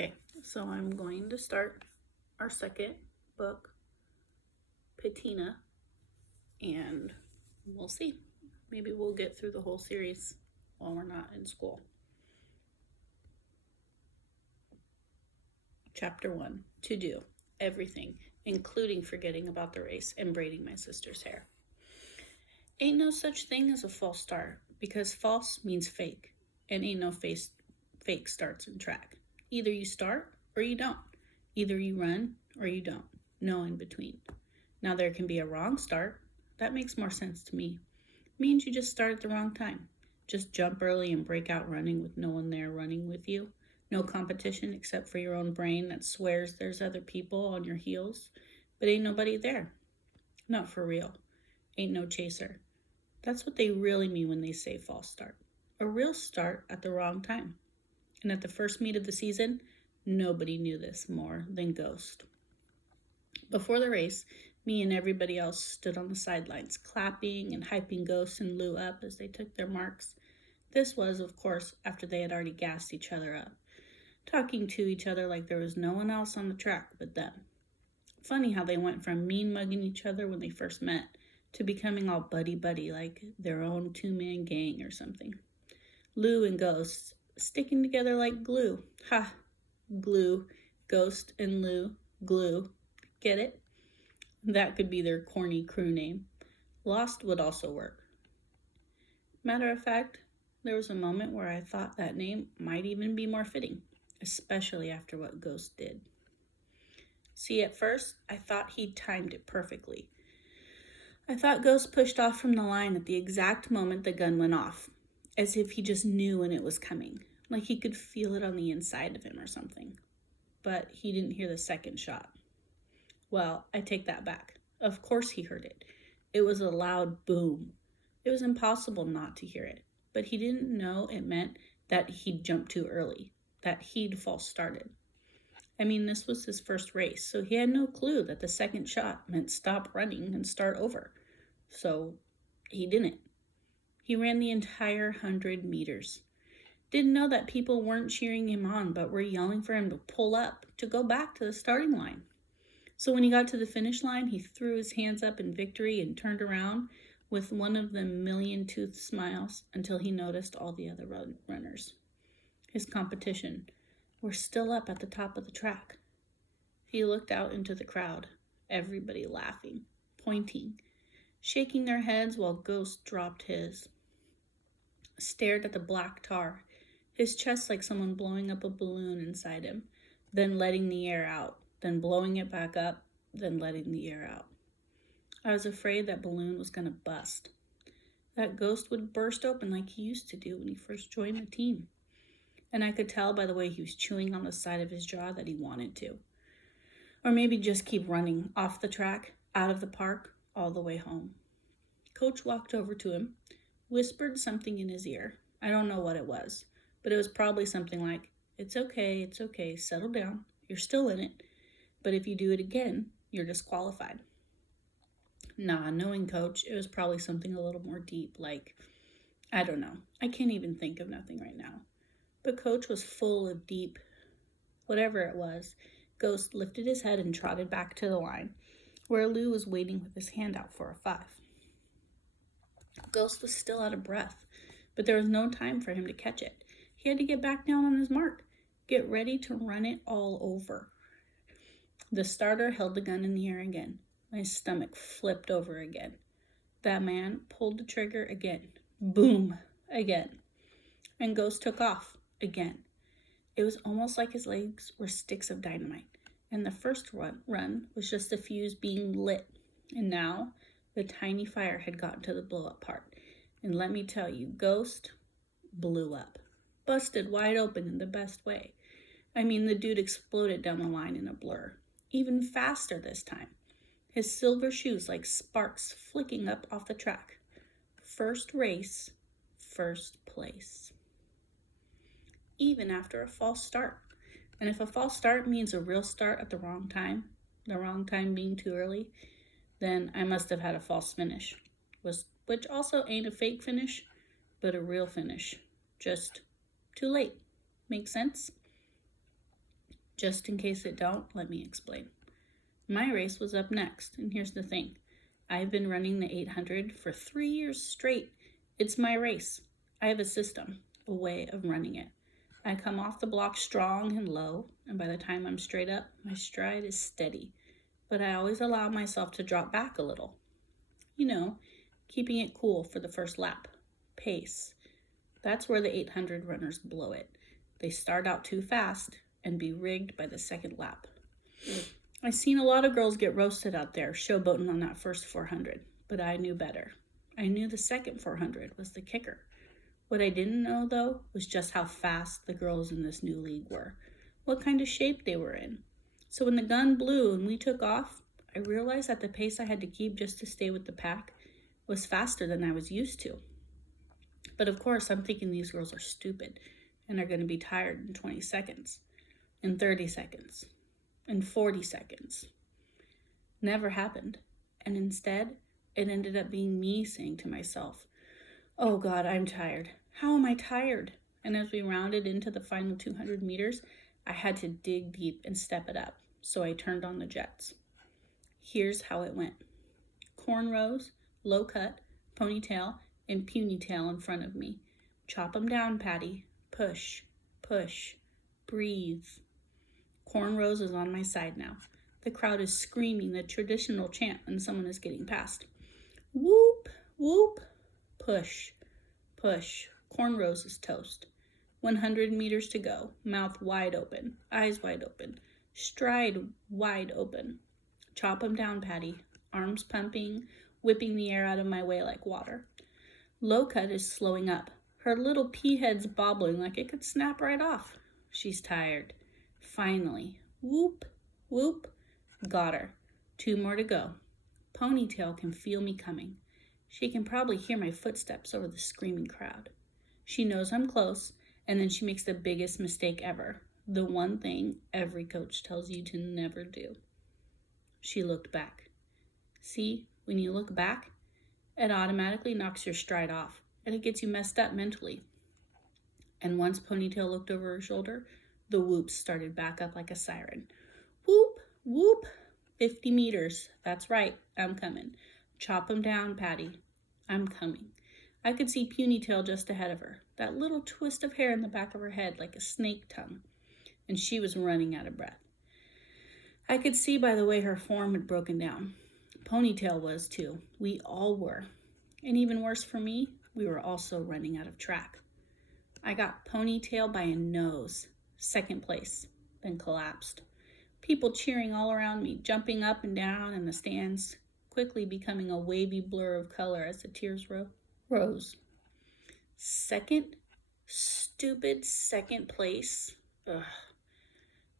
Okay, so I'm going to start our second book, Patina, and we'll see. Maybe we'll get through the whole series while we're not in school. Chapter 1, to do everything, including forgetting about the race and braiding my sister's hair. Ain't no such thing as a false start, because false means fake, and ain't no fake starts in track. Either you start or you don't. Either you run or you don't. No in between. Now there can be a wrong start. That makes more sense to me. It means you just start at the wrong time. Just jump early and break out running with no one there running with you. No competition except for your own brain that swears there's other people on your heels, but ain't nobody there. Not for real. Ain't no chaser. That's what they really mean when they say false start. A real start at the wrong time. And at the first meet of the season, nobody knew this more than Ghost. Before the race, me and everybody else stood on the sidelines, clapping and hyping Ghost and Lou up as they took their marks. This was, of course, after they had already gassed each other up, talking to each other like there was no one else on the track but them. Funny how they went from mean-mugging each other when they first met to becoming all buddy-buddy like their own two-man gang or something. Lou and Ghost sticking together like glue. Ha! Glue. Ghost and Lou. Glue. Get it? That could be their corny crew name. Lost would also work. Matter of fact, there was a moment where I thought that name might even be more fitting, especially after what Ghost did. See, at first, I thought he'd timed it perfectly. I thought Ghost pushed off from the line at the exact moment the gun went off, as if he just knew when it was coming, like he could feel it on the inside of him or something. But he didn't hear the second shot. Well, I take that back. Of course he heard it. It was a loud boom. It was impossible not to hear it, but he didn't know it meant that he'd jumped too early, that he'd false started. I mean, this was his first race, so he had no clue that the second shot meant stop running and start over. So he didn't. He ran the entire 100 meters. Didn't know that people weren't cheering him on, but were yelling for him to pull up, to go back to the starting line. So when he got to the finish line, he threw his hands up in victory and turned around with one of the million-toothed smiles until he noticed all the other runners. His competition were still up at the top of the track. He looked out into the crowd, everybody laughing, pointing, shaking their heads while Ghost dropped his. Stared at the black tar, his chest like someone blowing up a balloon inside him, then letting the air out, then blowing it back up, then letting the air out. I was afraid that balloon was going to bust. That Ghost would burst open like he used to do when he first joined the team. And I could tell by the way he was chewing on the side of his jaw that he wanted to. Or maybe just keep running off the track, out of the park, all the way home. Coach walked over to him, whispered something in his ear. I don't know what it was, but it was probably something like, it's okay, settle down, you're still in it, but if you do it again, you're disqualified. Nah, knowing Coach, it was probably something a little more deep, like, I don't know, I can't even think of nothing right now. But Coach was full of deep, whatever it was. Ghost lifted his head and trotted back to the line, where Lou was waiting with his hand out for a 5. Ghost was still out of breath, but there was no time for him to catch it. He had to get back down on his mark, get ready to run it all over. The starter held the gun in the air again. My stomach flipped over again. That man pulled the trigger again. Boom, again. And Ghost took off again. It was almost like his legs were sticks of dynamite, and the first run was just a fuse being lit, and now the tiny fire had gotten to the blow-up part. And let me tell you, Ghost blew up. Busted wide open in the best way. I mean, the dude exploded down the line in a blur. Even faster this time. His silver shoes like sparks flicking up off the track. First race, first place. Even after a false start. And if a false start means a real start at the wrong time being too early, then I must have had a false finish, which also ain't a fake finish, but a real finish. Just too late. Make sense? Just in case it don't, let me explain. My race was up next, and here's the thing. I've been running the 800 for 3 years straight. It's my race. I have a system, a way of running it. I come off the block strong and low, and by the time I'm straight up, my stride is steady. But I always allow myself to drop back a little. You know, keeping it cool for the first lap. Pace. That's where the 800 runners blow it. They start out too fast and be rigged by the second lap. I've seen a lot of girls get roasted out there showboating on that first 400, but I knew better. I knew the second 400 was the kicker. What I didn't know, though, was just how fast the girls in this new league were, what kind of shape they were in. So when the gun blew and we took off, I realized that the pace I had to keep just to stay with the pack was faster than I was used to. But of course, I'm thinking these girls are stupid and are going to be tired in 20 seconds, in 30 seconds, in 40 seconds. Never happened. And instead, it ended up being me saying to myself, oh God, I'm tired. How am I tired? And as we rounded into the final 200 meters, I had to dig deep and step it up. So I turned on the jets. Here's how it went. Cornrows, low cut, ponytail, and puny tail in front of me. Chop 'em down, Patty. Push, push, breathe. Cornrows is on my side now. The crowd is screaming the traditional chant when someone is getting past. Whoop, whoop, push, push. Cornrows is toast. 100 meters to go. Mouth wide open, eyes wide open, stride wide open. Chop 'em down, Patty. Arms pumping, whipping the air out of my way like water. Low cut is slowing up. Her little pea head's bobbling like it could snap right off. She's tired. Finally, whoop, whoop, got her. 2 more to go. Ponytail can feel me coming. She can probably hear my footsteps over the screaming crowd. She knows I'm close, and then she makes the biggest mistake ever. The one thing every coach tells you to never do. She looked back. See, when you look back, it automatically knocks your stride off, and it gets you messed up mentally. And once Ponytail looked over her shoulder, the whoops started back up like a siren. Whoop, whoop, 50 meters. That's right, I'm coming. Chop 'em down, Patty. I'm coming. I could see Puny Tail just ahead of her, that little twist of hair in the back of her head like a snake tongue, and she was running out of breath. I could see by the way her form had broken down. Ponytail was too. We all were. And even worse for me, we were also running out of track. I got Ponytail by a nose, second place, then collapsed. People cheering all around me, jumping up and down in the stands, quickly becoming a wavy blur of color as the tears rose. Second? Stupid second place? Ugh.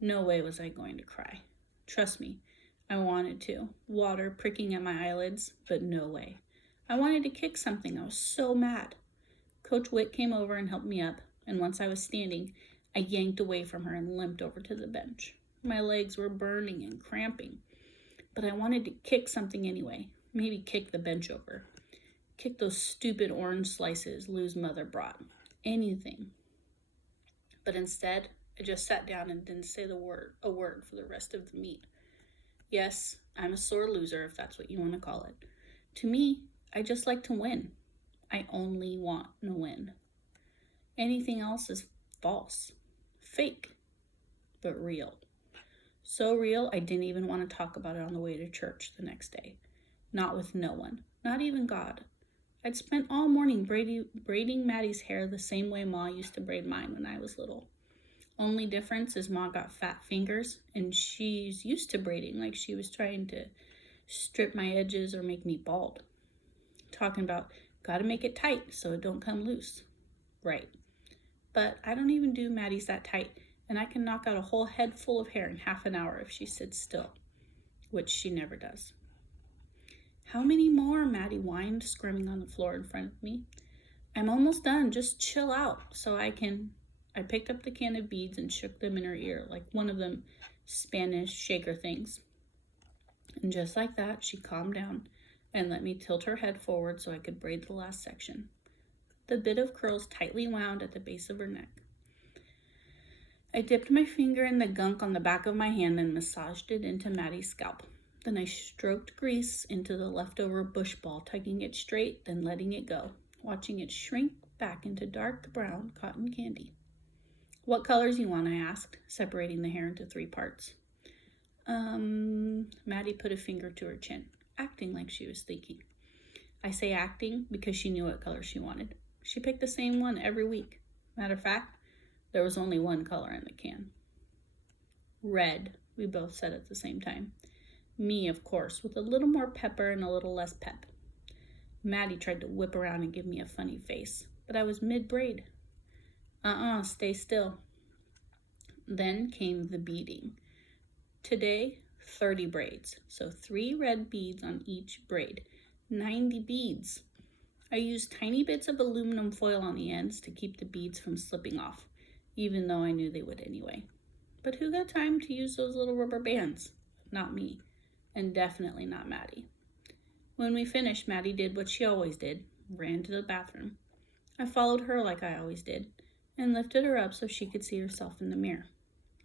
No way was I going to cry. Trust me, I wanted to. Water pricking at my eyelids, but no way. I wanted to kick something. I was so mad. Coach Witt came over and helped me up, and once I was standing, I yanked away from her and limped over to the bench. My legs were burning and cramping, but I wanted to kick something anyway. Maybe kick the bench over. Kick those stupid orange slices Lou's mother brought. Anything. But instead, I just sat down and didn't say a word for the rest of the meet. Yes, I'm a sore loser, if that's what you want to call it. To me, I just like to win. I only want to win. Anything else is false, fake, but real. So real, I didn't even want to talk about it on the way to church the next day. Not with no one, not even God. I'd spent all morning braiding Maddie's hair the same way Ma used to braid mine when I was little. Only difference is Ma got fat fingers, and she's used to braiding like she was trying to strip my edges or make me bald. Talking about, gotta make it tight so it don't come loose. Right. But I don't even do Maddie's that tight, and I can knock out a whole head full of hair in half an hour if she sits still, which she never does. How many more? Maddie whined, squirming on the floor in front of me. I'm almost done. Just chill out so I can. I picked up the can of beads and shook them in her ear like one of them Spanish shaker things. And just like that, she calmed down and let me tilt her head forward so I could braid the last section. The bit of curls tightly wound at the base of her neck. I dipped my finger in the gunk on the back of my hand and massaged it into Maddie's scalp. Then I stroked grease into the leftover bush ball, tugging it straight, then letting it go, watching it shrink back into dark brown cotton candy. What colors you want? I asked, separating the hair into 3 parts. Maddie put a finger to her chin, acting like she was thinking. I say acting because she knew what color she wanted. She picked the same one every week. Matter of fact, there was only one color in the can. Red, we both said at the same time. Me, of course, with a little more pepper and a little less pep. Maddie tried to whip around and give me a funny face, but I was mid-braid. Stay still. Then came the beading. Today, 30 braids, so 3 red beads on each braid. 90 beads. I used tiny bits of aluminum foil on the ends to keep the beads from slipping off, even though I knew they would anyway. But who got time to use those little rubber bands? Not me, and definitely not Maddie. When we finished, Maddie did what she always did, ran to the bathroom. I followed her like I always did, and lifted her up so she could see herself in the mirror.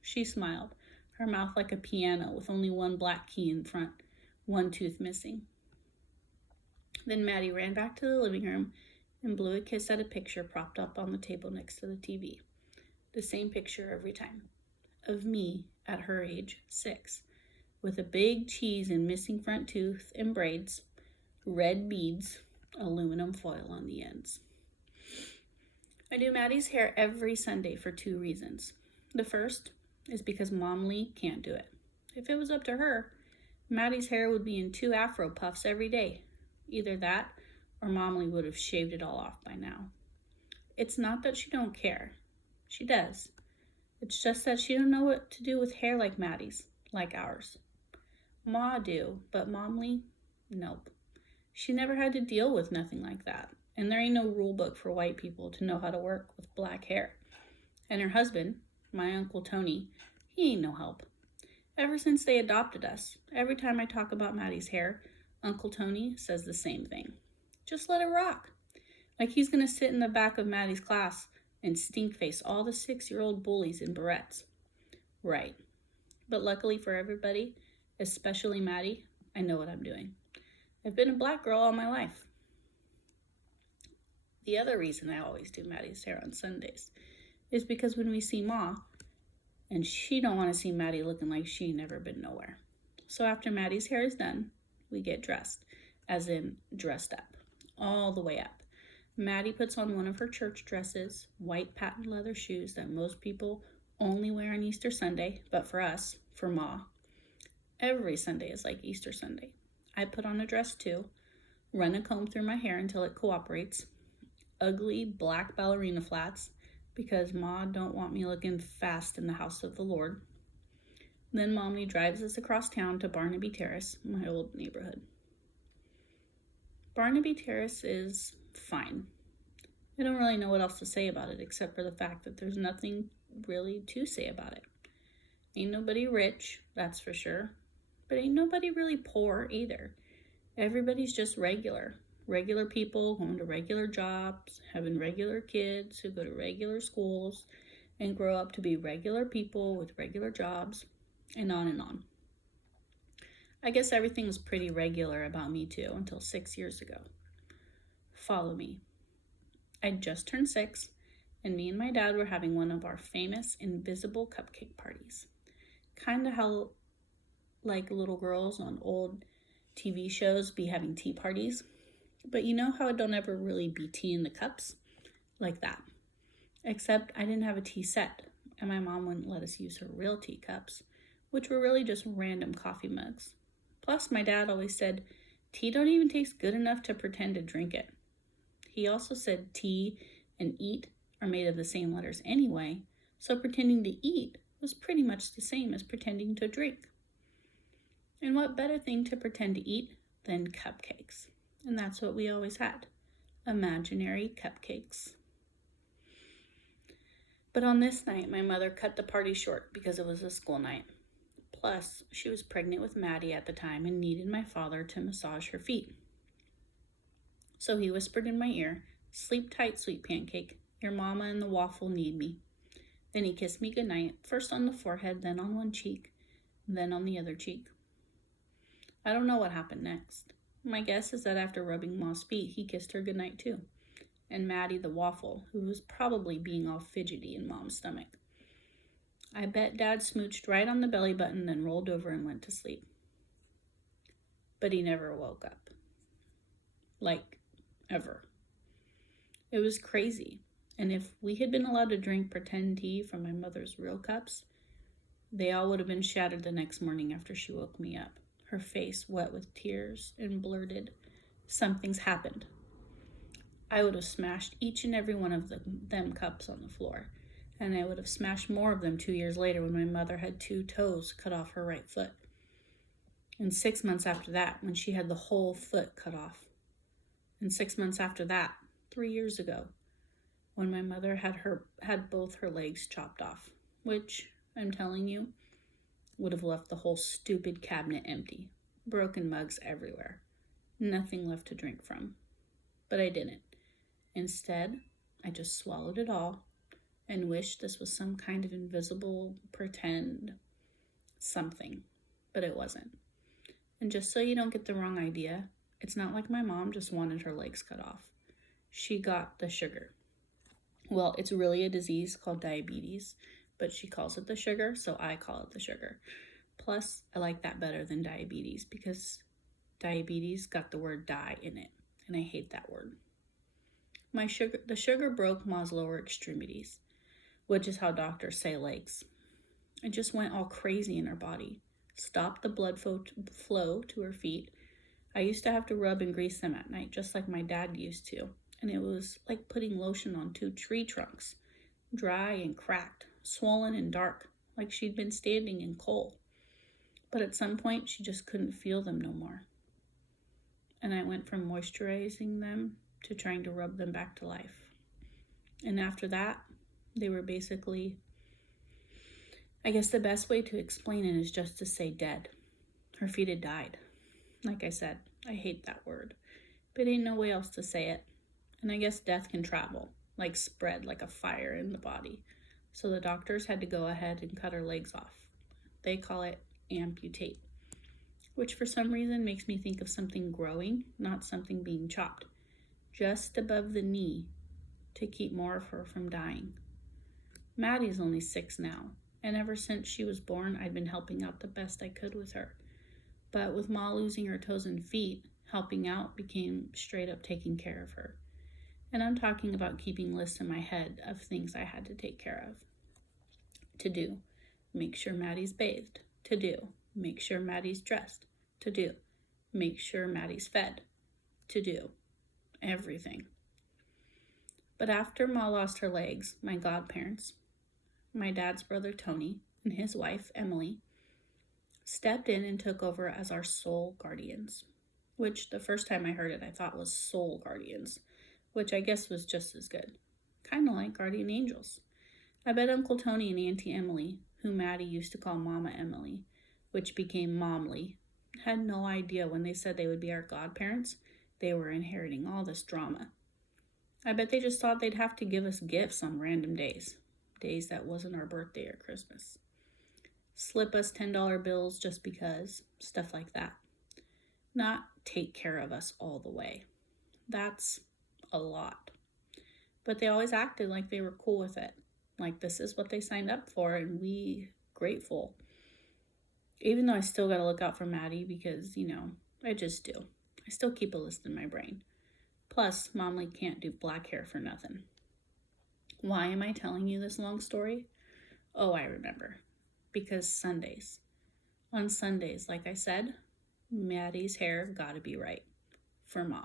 She smiled, her mouth like a piano with only one black key in front, one tooth missing. Then Maddie ran back to the living room and blew a kiss at a picture propped up on the table next to the TV. The same picture every time, of me at her age, 6, with a big cheese and missing front tooth and braids, red beads, aluminum foil on the ends. I do Maddie's hair every Sunday for 2 reasons. The first is because Mom Lee can't do it. If it was up to her, Maddie's hair would be in 2 afro puffs every day. Either that or Mom Lee would have shaved it all off by now. It's not that she don't care. She does. It's just that she don't know what to do with hair like Maddie's, like ours. Ma do, but Mom Lee, nope. She never had to deal with nothing like that. And there ain't no rule book for white people to know how to work with black hair. And her husband, my Uncle Tony, he ain't no help. Ever since they adopted us, every time I talk about Maddie's hair, Uncle Tony says the same thing. Just let it rock. Like he's going to sit in the back of Maddie's class and stink face all the 6-year-old bullies in barrettes. Right. But luckily for everybody, especially Maddie, I know what I'm doing. I've been a black girl all my life. The other reason I always do Maddie's hair on Sundays is because when we see Ma, and she don't want to see Maddie looking like she ain't never been nowhere. So after Maddie's hair is done, we get dressed, as in dressed up, all the way up. Maddie puts on one of her church dresses, white patent leather shoes that most people only wear on Easter Sunday, but for us, for Ma, every Sunday is like Easter Sunday. I put on a dress too, run a comb through my hair until it cooperates, ugly black ballerina flats, because Ma don't want me looking fast in the house of the Lord. Then Mommy drives us across town to Barnaby Terrace, my old neighborhood. Barnaby Terrace is fine. I don't really know what else to say about it except for the fact that there's nothing really to say about it. Ain't nobody rich, that's for sure, but ain't nobody really poor either. Everybody's just regular. Regular people going to regular jobs, having regular kids who go to regular schools and grow up to be regular people with regular jobs, and on and on. I guess everything was pretty regular about me too until 6 years ago. Follow me. I'd just turned 6, and me and my dad were having one of our famous invisible cupcake parties. Kind of how like little girls on old TV shows be having tea parties. But you know how it don't ever really be tea in the cups? Like that. Except I didn't have a tea set, and my mom wouldn't let us use her real teacups, which were really just random coffee mugs. Plus, my dad always said, tea don't even taste good enough to pretend to drink it. He also said tea and eat are made of the same letters anyway, so pretending to eat was pretty much the same as pretending to drink. And what better thing to pretend to eat than cupcakes? And that's what we always had, imaginary cupcakes. But on this night, my mother cut the party short because it was a school night. Plus, she was pregnant with Maddie at the time and needed my father to massage her feet. So he whispered in my ear, "Sleep tight, sweet pancake. Your mama and the waffle need me." Then he kissed me goodnight, first on the forehead, then on one cheek, then on the other cheek. I don't know what happened next. My guess is that after rubbing Ma's feet, he kissed her goodnight too. And Maddie the waffle, who was probably being all fidgety in Mom's stomach. I bet Dad smooched right on the belly button, then rolled over and went to sleep. But he never woke up. Like, ever. It was crazy. And if we had been allowed to drink pretend tea from my mother's real cups, they all would have been shattered the next morning after she woke me up, her face wet with tears, and blurted, "Something's happened." I would have smashed each and every one of them cups on the floor, and I would have smashed more of them 2 years later when my mother had 2 toes cut off her right foot. And 6 months after that, when she had the whole foot cut off. And 6 months after that, 3 years ago, when my mother had both her legs chopped off, which, I'm telling you, would have left the whole stupid cabinet empty, broken mugs everywhere, nothing left to drink from. But I didn't. Instead, I just swallowed it all and wished this was some kind of invisible, pretend something, but it wasn't. And just so you don't get the wrong idea, it's not like my mom just wanted her legs cut off. She got the sugar. Well, it's really a disease called diabetes, but she calls it the sugar, so I call it the sugar. Plus, I like that better than diabetes because diabetes got the word die in it, and I hate that word. The sugar broke Ma's lower extremities, which is how doctors say legs. It just went all crazy in her body, stopped the blood flow to her feet. I used to have to rub and grease them at night, just like my dad used to, and it was like putting lotion on 2 tree trunks, dry and cracked, swollen and dark, like she'd been standing in coal. But at some point, she just couldn't feel them no more. And I went from moisturizing them to trying to rub them back to life. And after that, they were basically, I guess the best way to explain it is just to say dead. Her feet had died. Like I said, I hate that word, but ain't no way else to say it. And I guess death can travel, like spread like a fire in the body. So the doctors had to go ahead and cut her legs off. They call it amputate, which for some reason makes me think of something growing, not something being chopped, just above the knee to keep more of her from dying. Maddie's only 6 now, and ever since she was born, I'd been helping out the best I could with her. But with Ma losing her toes and feet, helping out became straight up taking care of her. And I'm talking about keeping lists in my head of things I had to take care of. To do, make sure Maddie's bathed. To do, make sure Maddie's dressed. To do, make sure Maddie's fed. To do, everything. But after Ma lost her legs, my godparents, my dad's brother Tony and his wife Emily, stepped in and took over as our soul guardians, which the first time I heard it I thought was soul guardians, which I guess was just as good, kind of like guardian angels. I bet Uncle Tony and Auntie Emily, who Maddie used to call Mama Emily, which became Momly, had no idea when they said they would be our godparents, they were inheriting all this drama. I bet they just thought they'd have to give us gifts on random days that wasn't our birthday or Christmas. Slip us $10 bills just because, stuff like that. Not take care of us all the way. That's a lot. But they always acted like they were cool with it. Like this is what they signed up for and we grateful. Even though I still gotta look out for Maddie because, I just do. I still keep a list in my brain. Plus, Momly can't do black hair for nothing. Why am I telling you this long story? Oh, I remember. Because Sundays. On Sundays, like I said, Maddie's hair gotta be right. For Ma.